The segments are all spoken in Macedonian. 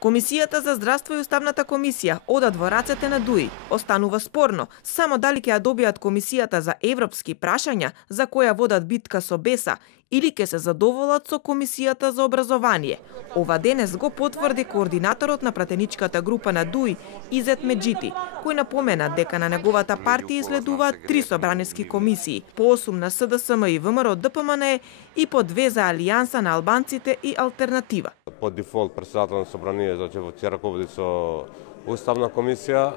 Комисијата за здравство и уставната комисија одат во рацете на ДУИ. Останува спорно само дали ќе ја добијат комисијата за европски прашања, за која водат битка со БЕСА, или ќе се задоволат со комисијата за образование. Ова денес го потврди координаторот на пратеничката група на ДУИ, Изет Меджити, кој напомена дека на неговата партија изследуваат 3 собраниски комисии, по 8 на СДСМ и ВМРО ДПМН и по 2 за Алијанса на албанците и Алтернатива. По дефолт председател на собрание ќе раководи со уставна комисија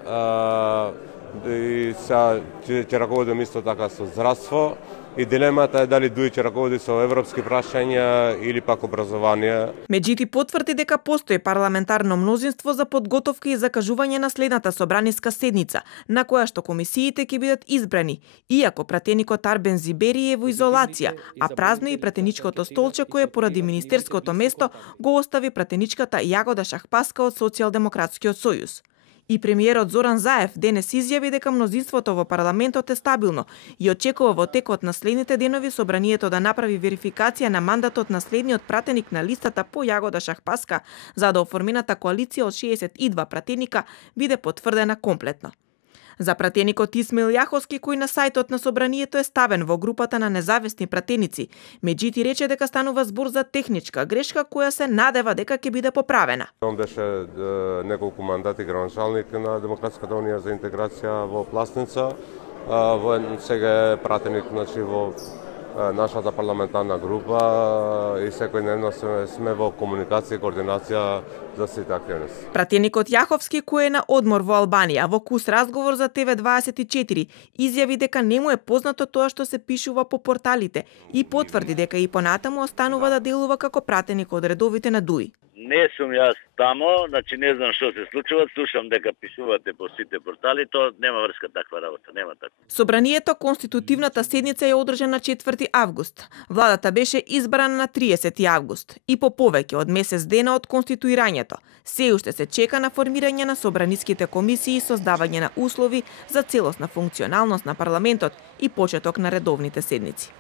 и ќе раководим исто така со здравство. И дилемата е дали ДУИ ќе раководи со европски прашања или пак образование. Меджити потврди дека постои парламентарно мнозинство за подготовка и закажување на следната собраниска седница, на која што комисиите ќе бидат избрани, иако пратеникот Арбен Зибери е во изолација, а празно и пратеничкото столче кое поради министерското место го остави пратеничката Јагода Шахпаска од Социјалдемократскиот сојуз. И премиерот Зоран Заев денес изјави дека мнозинството во парламентот е стабилно и очекува во текот на следните денови собранието да направи верификација на мандатот на следниот пратеник на листата по Јагода Шахпаска, за да оформената коалиција од 62 пратеника биде потврдена комплетно. За пратеникот Исмаил Јаховски, кој на сајтот на собранието е ставен во групата на независни пратеници, Меджити рече дека станува збор за техничка грешка која се надева дека ќе биде поправена. Он беше неколку мандати граначалник на Демократската унија за интеграција во Пласница. Сега е пратеник во нашата парламентарна група и секојдневно сме во комуникација и координација за сите активности. Пратеникот Јаховски, кој е на одмор во Албанија, во кус разговор за ТВ24, изјави дека не му е познато тоа што се пишува по порталите и потврди дека и понатаму останува да делува како пратеник од редовите на ДУИ. Не сум јас тамо, значи не знам што се случува, слушам дека пишувате по сите портали, тоа нема врска таква работа, нема така. Собранието конститутивната седница ја одржа на 4 август. Владата беше избрана на 30 август и по повеќе од месец дена од конституирањето. Се уште се чека на формирање на собраниските комисии и создавање на услови за целосна функционалност на парламентот и почеток на редовните седници.